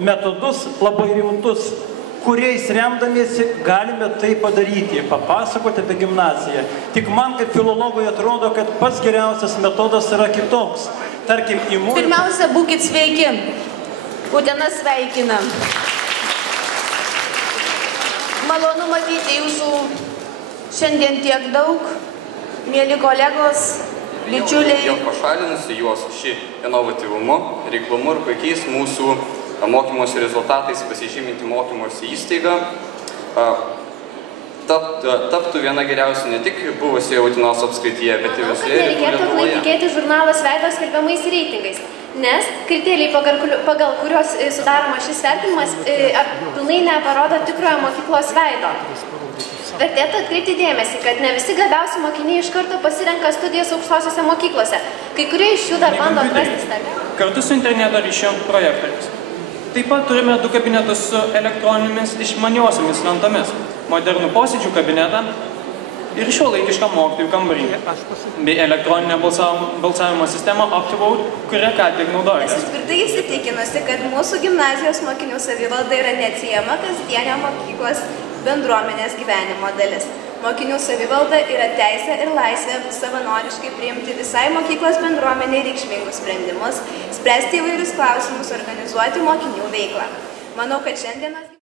metodus labai rimtus, kuriais remdamiesi galime tai padaryti, papasakoti apie gimnaziją. Tik man kaip filologui atrodo, kad pats geriausias metodas yra kitoks. Tarkim, Pirmiausia, būkit sveiki. Utena sveikinam. Malonu matyti jūsų šiandien tiek daug, mėly kolegos, bičiuliai. Jau pašalinusi juos šį inovatyvumu, reiklumu ir puikiais mūsų mokymosi rezultatais pasižyminti mokymosi įstaiga taptų viena geriausių ne tik buvusioje Utenos apskrityje, bet ir visoje Lietuvoje. Nereikėtų aklai tikėti žurnalas Veido skelbiamais reitingais, nes kriterijai, pagal kurios sudaromas šis vertinimas, pilnai neparodo tikrojo mokyklos veido. Vertėtų atkreipti dėmesį, kad ne visi gabiausi mokiniai iš karto pasirenka studijas aukštosiose mokyklose. Kai kurie iš jų dar bando atrasti save. Kartu su interneto ryšio projektoriais. Taip pat turime 2 kabinetus su elektroninėmis išmaniosiomis lentomis, modernų posėdžių kabinetą ir šiuolaikišką mokytojų kambarį, bei elektroninę balsavimo sistemą OptiVote, kurią ką tik naudojate. Esu tvirtai įsitikinusi, kad mūsų gimnazijos mokinių savivalda yra neatsiejama kasdienio mokyklos bendruomenės gyvenimo dalis. Mokinių savivalda yra teisė ir laisvė savanoriškai priimti visai mokyklos bendruomeniai reikšmingus sprendimus, spręsti įvairius klausimus, organizuoti mokinių veiklą. Manau, kad šiandienos